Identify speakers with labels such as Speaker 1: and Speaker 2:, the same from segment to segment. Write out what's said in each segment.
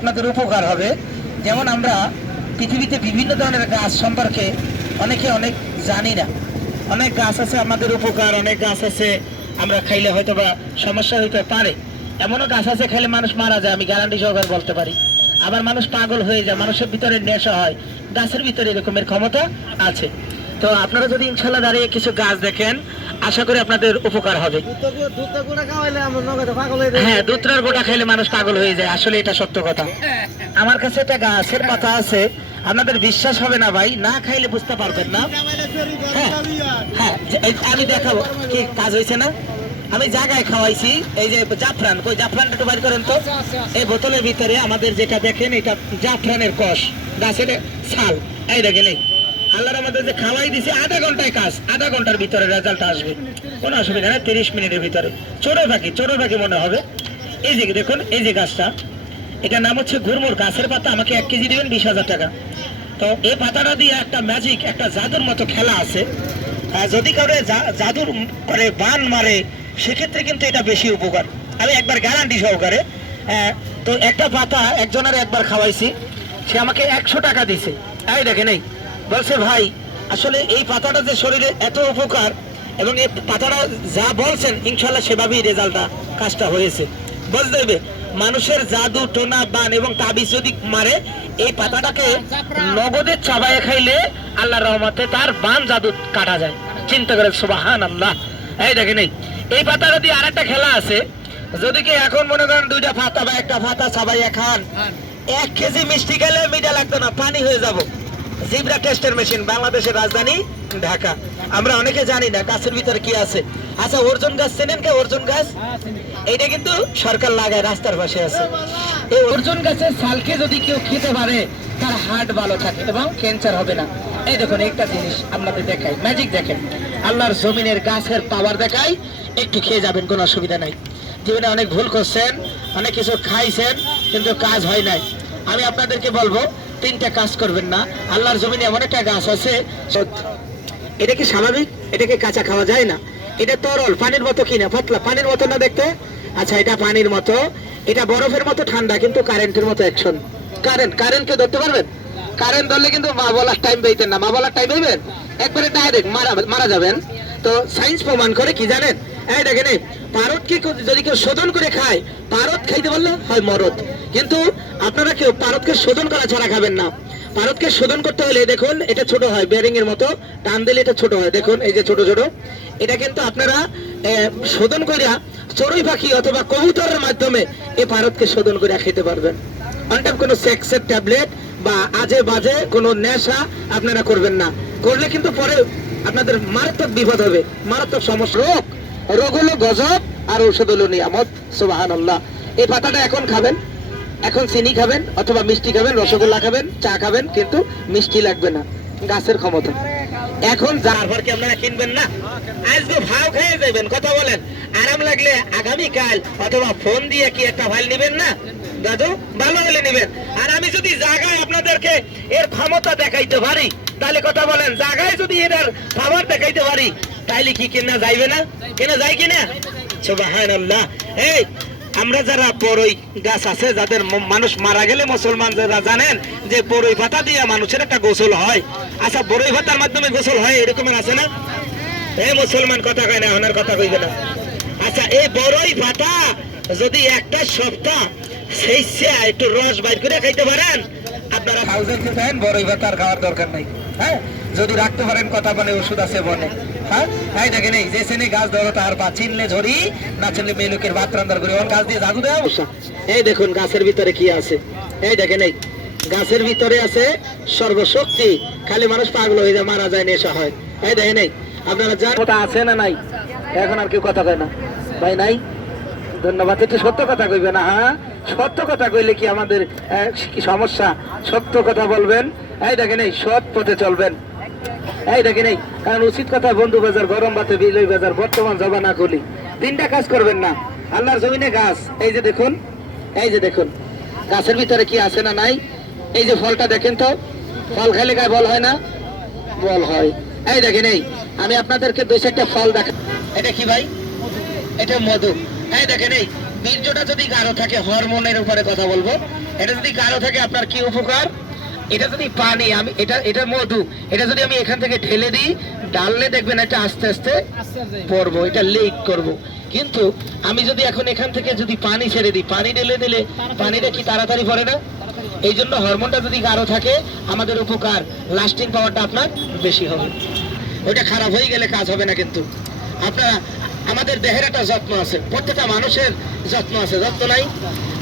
Speaker 1: আপনাদের উপকার হবে। যেমন আমরা পৃথিবীতে বিভিন্ন ধরনের গাছ সম্পর্কে অনেকে অনেক জানি না। অনেক গাছ আছে আমাদের উপকার, অনেক গাছ আছে আমরা খাইলে হয়তো বা সমস্যা হইতে পারে। এমনও গাছ আছে খাইলে মানুষ মারা যায়, আমি গ্যারান্টি সহকারে বলতে পারি। আবার মানুষ পাগল হয়ে যায়, মানুষের ভিতরে নেশা হয়, গাছের ভিতরে এরকমের ক্ষমতা আছে। তো আপনারা যদি ইনশাল্লাহ দাঁড়িয়ে কিছু গাছ দেখেন আশা করি আপনাদের উপকার হবে। হ্যাঁ দুধটার গোটা খাইলে মানুষ পাগল হয়ে যায়। আসলে এটা সত্য কথা। আমার কাছে একটা গাছের পাতা আছে। আপনাদের বিশ্বাস হবে না ভাই না খাইলে বুঝতে পারবেন না। হ্যাঁ হ্যাঁ আমি দেখাবো কি কাজ হয়েছে না? আমি জায়গায় খাওয়াইছি এই যে জাফরান কই জাফরানটা একটু বাইর করেন তো। এই বোতলের ভিতরে আমাদের যেটা দেখেন এটা জাফরানের কষ। গাছের ছাল। এই দেখেন এই। আল্লাহর আমাদের যে খাওয়াই দিছে, আধা ঘন্টায় কাজ, আধা ঘণ্টার ভিতরে রেজাল্ট আসবে। কোনো অসুবিধা নেই, তিরিশ মিনিটের ভিতরে। চোরে পাখি চোরে পাখি মনে হবে। এই যে দেখুন, এই যে গাছটা, এটার নাম হচ্ছে ঘুরমুর। গাছের পাতা আমাকে এক কেজি দেবেন, বিশ হাজার টাকা। তো এই পাতাটা দিয়ে একটা ম্যাজিক একটা জাদুর মতো খেলা আছে। যদি কাউরে জা- জাদুর করে বান মারে, সেক্ষেত্রে কিন্তু এটা বেশি উপকার। আমি একবার গ্যারান্টি সহকারে তো একটা পাতা একজনের একবার খাওয়াইছি, সে আমাকে একশো টাকা দিছে। এই দেখেন এই বলছে ভাই আসলে এই পাতাটা যে শরীরে এত উপকার এবং এই পাতাটা যা বলছেন ইনশাল্লাহ সেভাবেই রেজাল্টটা কাজটা হয়েছে। বুঝতে হবে মানুষের জাদু টোনা বান এবং তাবিজ যদি মারে এই পাতাটাকে নগদের চাবায়ে খাইলে আল্লাহ রহমতে তার বান জাদু কাটা যায়। চিন্তা করে সুবাহান আল্লাহ এই দেখেন এই এই পাতাটা দিয়ে আরেকটা খেলা আছে যদি কি এখন মনে করেন দুইটা পাতা বা একটা পাতা চাবাইয়া খান এক কেজি মিষ্টি খেলে মিঠা লাগতো না পানি হয়ে যাব। জিব্রা টেস্টের মেশিন, বাংলাদেশের রাজধানী ঢাকা। আমরা অনেকে জানি না গাছের ভিতরে কি আছে। আচ্ছা অর্জুন গাছ, চেনেন কে অর্জুন গাছ? এটা কিন্তু সরকার লাগায়, রাস্তার পাশে আছে। এই অর্জুন গাছের ছালকে যদি কেউ খেতে পারে, তার হার্ট ভালো থাকে এবং ক্যান্সার হবে না। এই দেখুন, একটা জিনিস আপনাদের দেখাই। ম্যাজিক দেখেন। আল্লাহর জমিনের গাছের পাওয়ার দেখাই। একটু খেয়ে যাবেন, কোনো অসুবিধা নাই। জীবনে অনেক ভুল করছেন, অনেক কিছু খাইছেন, কিন্তু কাজ হয় নাই। আমি আপনাদেরকে বলব তিনটা কাজ করবেন না। আল্লাহর জমিনে এমন একটা গাছ আছে এটা কি স্বাভাবিক? এটাকে কাঁচা খাওয়া যায় না? এটা তরল, পানির মতো কিনা, পাতলা, পানির মতো না দেখতে? আচ্ছা এটা পানির মতো। এটা বরফের মতো ঠান্ডা, কিন্তু কারেন্টের মতো অ্যাকশন কারেন্ট কারেন্ট কে ধরতে পারবেন? কারেন্ট ধরলে কিন্তু মা বলার টাইম পেইতেন না। মা বলার টাইম পেইবেন একবারে ডাইরেক্ট মারা মারা যাবেন। তো সায়েন্স প্রমাণ করে কি জানেন? এই দেখেন পারদকে যদি কেউ শোধন করে খায় পারদ খাইতে পারলে হয় মরদ। কিন্তু আপনারা কেউ পারদকে শোধন করা ছাড়া খাবেন না। পারদকে শোধন করতে হলে দেখুন, এটা ছোট হয় বেয়ারিং এর মতো। টান দিলে এটা ছোট হয়। দেখুন, এই যে ছোট ছোট। এটা কিন্তু আপনারা শোধন করিয়া চড়ুই পাখি অথবা কবুতরের মাধ্যমে এই পারদকে শোধন করিয়া খেতে পারবেন। অনটাইম কোনো সেক্সের ট্যাবলেট বা আজে বাজে কোনো নেশা আপনারা করবেন না। করলে কিন্তু পরে আপনাদের মারাত্মক বিপদ হবে। মারাত্মক সমস্যা। রোগ। রোগ হলো গজব। আর ঔষধ হলো নিয়ামত সুবাহান এই পাতাটা এখন খাবেন, এখন চিনি খাবেন অথবা মিষ্টি খাবেন, রসগোল্লা খাবেন, চা খাবেন, কিন্তু মিষ্টি লাগবে না, গাছের ক্ষমতা। এখন কথা বলেন। আরাম লাগলে অথবা ফোন দিয়ে কি একটা না? দাদু, ভালো হলে নেবেন। আর আমি যদি জায়গায় আপনাদেরকে এর ক্ষমতা দেখাইতে পারি, তাহলে কথা বলেন জায়গায় যদি এর পাওয়ার দেখাইতে পারি, তাইলে কি কেনা যাইবে না? কেনা যায় কিনা? আমরা যারা বড়ই গাছ আছে, যাদের মানুষ মারা গেলে মুসলমান যারা জানেন যে বড়ই পাতা দিয়ে মানুষের একটা গোসল হয়। আচ্ছা বড়ই পাতার মাধ্যমে গোসল হয় এরকমের আছে না? এই মুসলমান কথা কয় না ওনার কথা কইবে না। আচ্ছা এই বড়ই পাতা যদি একটা সপ্তাহ সেই একটু রস বাইর করে খাইতে পারেন, আপনারা খান বড়ই পাতা আর খাওয়ার দরকার নাই। হ্যাঁ যদি রাখতে পারেন, কথা বলে ওষুধ আছে বনে। হ্যাঁ? এই দেখেন এই যে শ্রেণি গাছ ধরো তার পা চিনলে ঝরি না চিনলে মেয়ে লোকের ভাত করে ওর গাছ দিয়ে জাদু দেওয়া এই দেখুন গাছের ভিতরে কি আছে। এই দেখেন এই গাছের ভিতরে আছে সর্বশক্তি। খালি মানুষ পাগল হয়ে যায় মারা যায় নেশা হয়। এই দেখেন এই আপনারা যার কথা আছে না নাই? এখন আর কেউ কথা কয় না। ভাই নাই? ধন্যবাদ। একটু সত্য কথা কইবে না হ্যাঁ? সত্য কথা কইলে কি আমাদের কি সমস্যা? সত্য কথা বলবেন? এই দেখেন এই সৎ পথে চলবেন। এই কারণ উচিত কথা বন্ধু বাজার, গরম বাতে বিলই বাজার, বর্তমান জবানা কলি তিনটা কাজ করবেন না। আল্লাহর জমিনে গাছ, এই যে দেখুন, এই যে দেখুন, গাছের ভিতরে কি আছে না নাই? এই যে ফলটা দেখেন তো, ফল খেলে গায়ে বল হয় না? বল হয়। এই দেখেন এই, আমি আপনাদেরকে দুই চারটা ফল দেখা এটা কি ভাই? এটা মধু। এই দেখেন এই, বীর্যটা যদি গাঢ় থাকে হরমোনের উপরে কথা বলব। এটা যদি গাঢ় থাকে, আপনার কি উপকার? এটা যদি পানি, আমি এটা এটা মধু, এটা যদি আমি এখান থেকে ঢেলে দিই, ডাললে দেখবেন এটা আস্তে আস্তে পড়ব, এটা লিক করব। কিন্তু আমি যদি এখন এখান থেকে যদি পানি ছেড়ে দিই, পানি ঢেলে দিলে পানিটা কি তাড়াতাড়ি পড়ে না? এই জন্য হরমোনটা যদি গাঢ় থাকে, আমাদের উপকার লাস্টিং পাওয়ারটা আপনার বেশি হবে। ওইটা খারাপ হয়ে গেলে কাজ হবে না কিন্তু। আপনারা, আমাদের দেহের একটা যত্ন আছে, প্রত্যেকটা মানুষের যত্ন আছে, যত্ন নাই।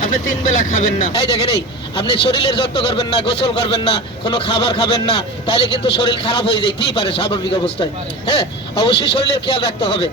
Speaker 1: আপনি তিন বেলা খাবেন না। তাই দেখেন এই, আপনি শরীরের যত্ন করবেন না, গোসল করবেন না, কোনো খাবার খাবেন না তাহলে কিন্তু শরীর খারাপ হয়ে যেতেই পারে স্বাভাবিক অবস্থায়? হ্যাঁ অবশ্যই শরীরের খেয়াল রাখতে হবে।